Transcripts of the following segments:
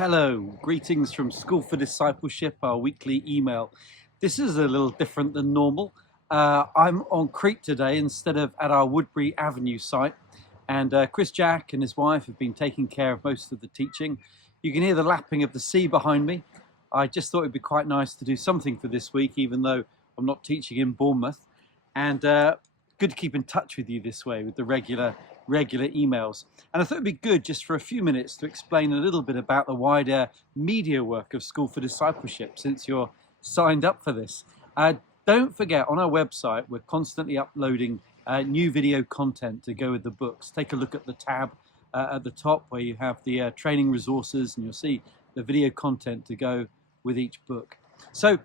Hello, greetings from School for Discipleship, our weekly email. This is a little different than normal. I'm on Crete today instead of at our Woodbury Avenue site, and Chris Jack and his wife have been taking care of most of the teaching. You can hear the lapping of the sea behind me. I just thought it'd be quite nice to do something for this week, even though I'm not teaching in Bournemouth, and good to keep in touch with you this way with the regular emails. And I thought it'd be good just for a few minutes to explain a little bit about the wider media work of School for Discipleship, since you're signed up for this. Don't forget, on our website, we're constantly uploading new video content to go with the books. Take a look at the tab at the top where you have the training resources, and you'll see the video content to go with each book. So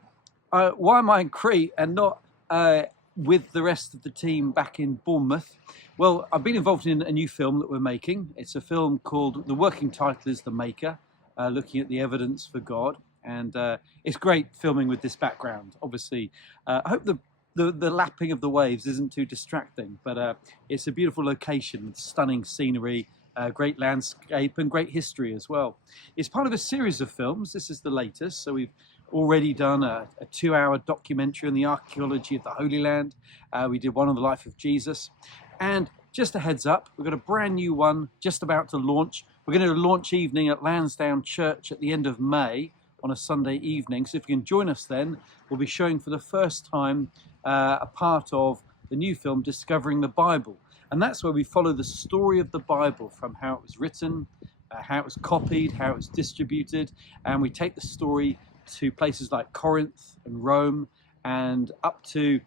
why am I in Crete and not with the rest of the team back in Bournemouth? Well, I've been involved in a new film that we're making. It's a film called, the working title is The Maker, looking at the evidence for God. And it's great filming with this background. Obviously, I hope the lapping of the waves isn't too distracting, but it's a beautiful location with stunning scenery, great landscape and great history as well. It's part of a series of films. This is the latest. So we've already done a 2-hour documentary on the archaeology of the Holy Land. We did one on the life of Jesus. And just a heads up, we've got a brand new one just about to launch. We're going to launch evening at Lansdowne Church at the end of May on a Sunday evening. So if you can join us then, we'll be showing for the first time a part of the new film, Discovering the Bible. And that's where we follow the story of the Bible from how it was written, how it was copied, how it was distributed. And we take the story to places like Corinth and Rome, and up to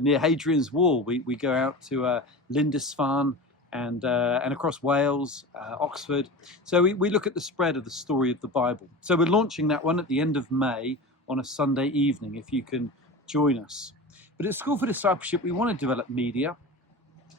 near Hadrian's Wall. We go out to Lindisfarne and across Wales, Oxford. So we look at the spread of the story of the Bible. So we're launching that one at the end of May on a Sunday evening, if you can join us. But at School for Discipleship, we want to develop media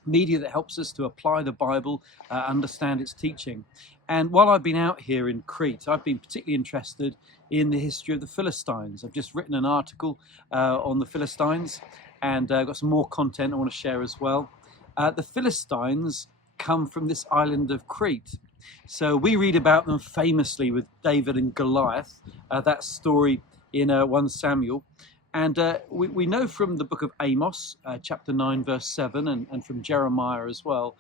that helps us to apply the Bible, understand its teaching. And while I've been out here in Crete, I've been particularly interested in the history of the Philistines. I've just written an article on the Philistines, and I've got some more content I want to share as well. The Philistines come from this island of Crete. So we read about them famously with David and Goliath, that story in 1 Samuel. And we know from the book of Amos, chapter 9, verse 7, and from Jeremiah as well,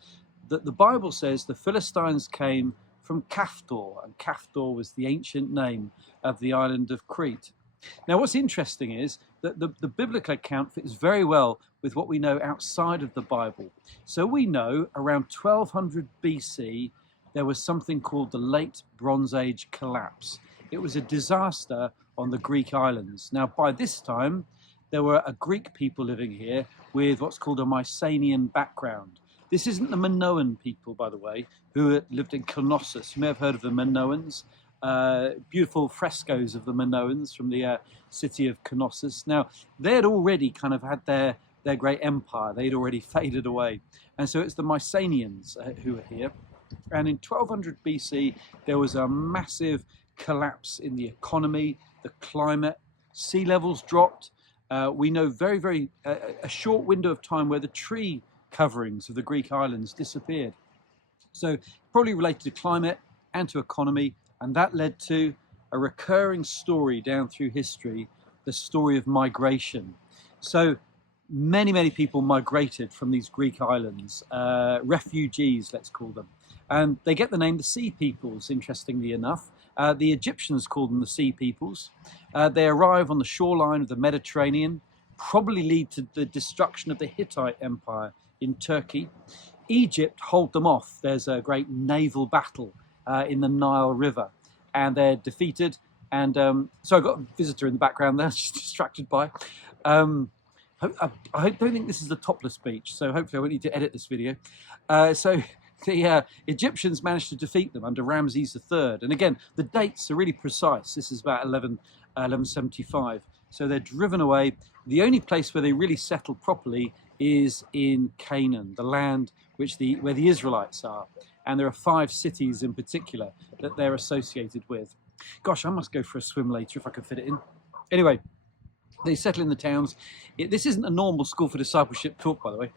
that the Bible says the Philistines came from Caphtor, and Caphtor was the ancient name of the island of Crete. Now, what's interesting is that the biblical account fits very well with what we know outside of the Bible. So we know around 1200 BC, there was something called the Late Bronze Age collapse. It was a disaster on the Greek islands. Now, by this time, there were a Greek people living here with what's called a Mycenaean background. This isn't the Minoan people, by the way, who lived in Knossos. You may have heard of the Minoans. Beautiful frescoes of the Minoans from the city of Knossos. Now, they had already kind of had their great empire. They'd already faded away. And so it's the Mycenaeans who are here. And in 1200 BC, there was a massive collapse in the economy, the climate, sea levels dropped. We know a short window of time where the tree coverings of the Greek islands disappeared. So probably related to climate and to economy, and that led to a recurring story down through history, the story of migration. So many people migrated from these Greek islands, refugees, let's call them. And they get the name the Sea Peoples, interestingly enough. The Egyptians called them the Sea Peoples. They arrive on the shoreline of the Mediterranean, probably lead to the destruction of the Hittite Empire in Turkey. Egypt hold them off. There's a great naval battle in the Nile River, and they're defeated. And so I've got a visitor in the background there, just distracted by. I don't think this is a topless beach, so hopefully I won't need to edit this video. So the Egyptians managed to defeat them under Ramses III. And again, the dates are really precise. This is about 1175. So they're driven away. The only place where they really settled properly is in Canaan, the land where the Israelites are. And there are 5 cities in particular that they're associated with. Gosh, I must go for a swim later if I can fit it in. Anyway, they settle in the towns. This isn't a normal School for Discipleship talk, by the way.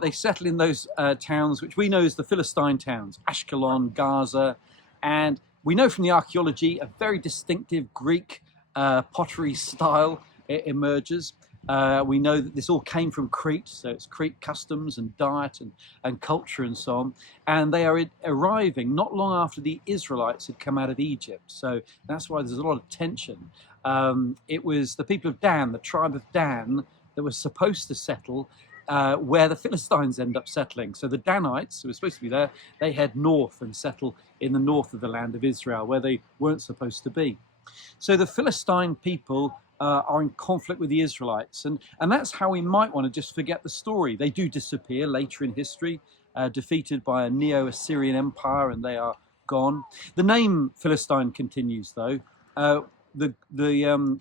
They settle in those towns, which we know as the Philistine towns, Ashkelon, Gaza, and We know from the archaeology a very distinctive Greek pottery style emerges. We know that this all came from Crete, so it's Crete customs and diet and culture and so on. And they are arriving not long after the Israelites had come out of Egypt. So that's why there's a lot of tension. It was the people of Dan, the tribe of Dan, that was supposed to settle where the Philistines end up settling. So the Danites, who were supposed to be there, they head north and settle in the north of the land of Israel, where they weren't supposed to be. So the Philistine people are in conflict with the Israelites, and that's how we might want to just forget the story. They do disappear later in history, defeated by a Neo-Assyrian empire, and they are gone. The name Philistine continues, though. The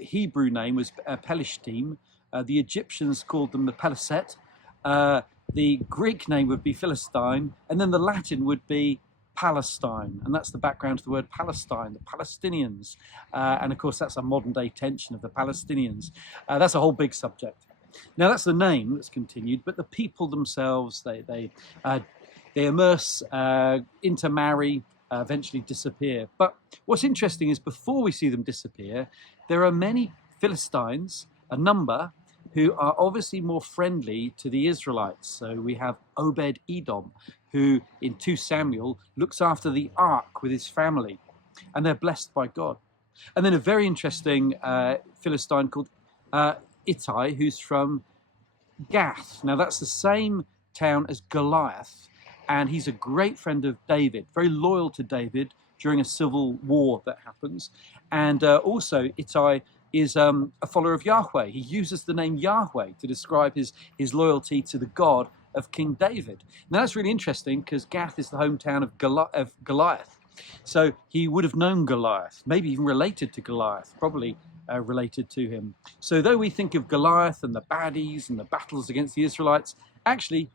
Hebrew name was Pelishtim. The Egyptians called them the Peliset. The Greek name would be Philistine, and then the Latin would be Palestine, and that's the background to the word Palestine, the Palestinians, and of course that's a modern day tension of the Palestinians. That's a whole big subject. Now that's the name that's continued, but the people themselves, they immerse, intermarry, eventually disappear. But what's interesting is before we see them disappear, there are many Philistines, a number, who are obviously more friendly to the Israelites. So we have Obed-Edom, who in 2 Samuel looks after the ark with his family, and they're blessed by God. And then a very interesting Philistine called Ittai, who's from Gath. Now that's the same town as Goliath, and he's a great friend of David, very loyal to David during a civil war that happens. And also Ittai is a follower of Yahweh. He uses the name Yahweh to describe his loyalty to the God of King David. Now that's really interesting because Gath is the hometown of Goliath. So he would have known Goliath, maybe even related to Goliath, probably related to him. So though we think of Goliath and the baddies and the battles against the Israelites, actually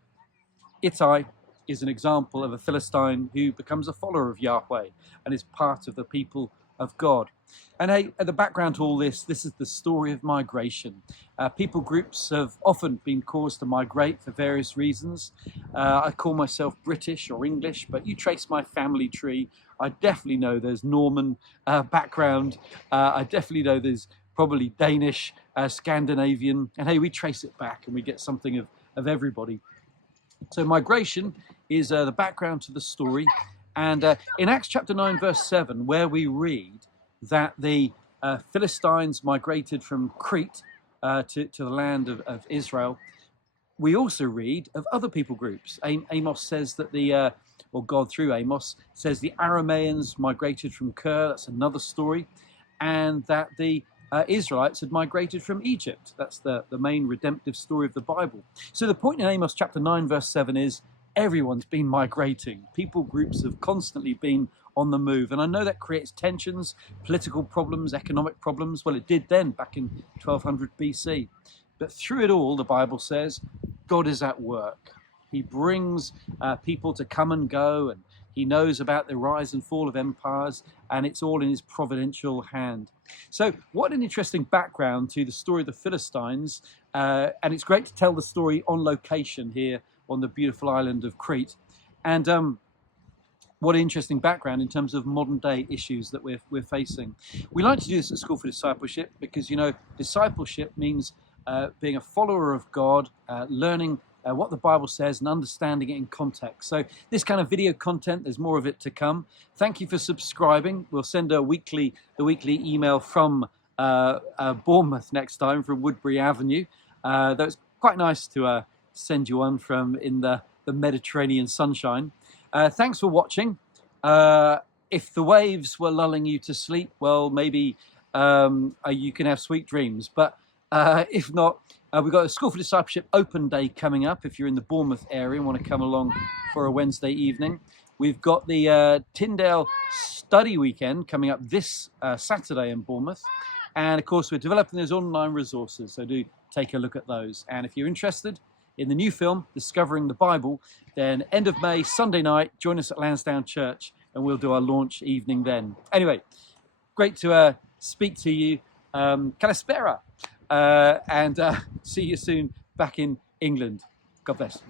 Ittai is an example of a Philistine who becomes a follower of Yahweh and is part of the people of God. And at the background to all this is the story of migration. People groups have often been caused to migrate for various reasons. I call myself British or English, but you trace my family tree, I definitely know there's Norman background. I definitely know there's probably Danish, Scandinavian, and hey, we trace it back and we get something of everybody. So migration is the background to the story. And in Acts chapter 9, verse 7, where we read that the Philistines migrated from Crete to the land of Israel, we also read of other people groups. Amos says that or God through Amos says the Arameans migrated from Ker, that's another story, and that the Israelites had migrated from Egypt. That's the main redemptive story of the Bible. So the point in Amos chapter 9, verse 7 is everyone's been migrating. People groups have constantly been on the move. And I know that creates tensions, political problems, economic problems. Well, it did then, back in 1200 BC. But through it all, the Bible says, God is at work. He brings people to come and go, and he knows about the rise and fall of empires, and it's all in his providential hand. So what an interesting background to the story of the Philistines. And it's great to tell the story on location here on the beautiful island of Crete. And what an interesting background in terms of modern day issues that we're facing. We like to do this at School for Discipleship because, you know, discipleship means being a follower of God, learning what the Bible says and understanding it in context. So this kind of video content, there's more of it to come. Thank you for subscribing. We'll send the weekly email from Bournemouth next time, from Woodbury Avenue. Though it's quite nice to send you one from in the Mediterranean sunshine. Thanks for watching. If the waves were lulling you to sleep, well, maybe you can have sweet dreams. But if not, we've got a School for Discipleship open day coming up if you're in the Bournemouth area and want to come along for a Wednesday evening. We've got the Tyndale Study Weekend coming up this Saturday in Bournemouth. And of course, we're developing those online resources, so do take a look at those. And if you're interested in the new film, Discovering the Bible, then end of May, Sunday night, join us at Lansdowne Church and we'll do our launch evening then. Anyway, great to speak to you. Kalispera. And see you soon back in England. God bless.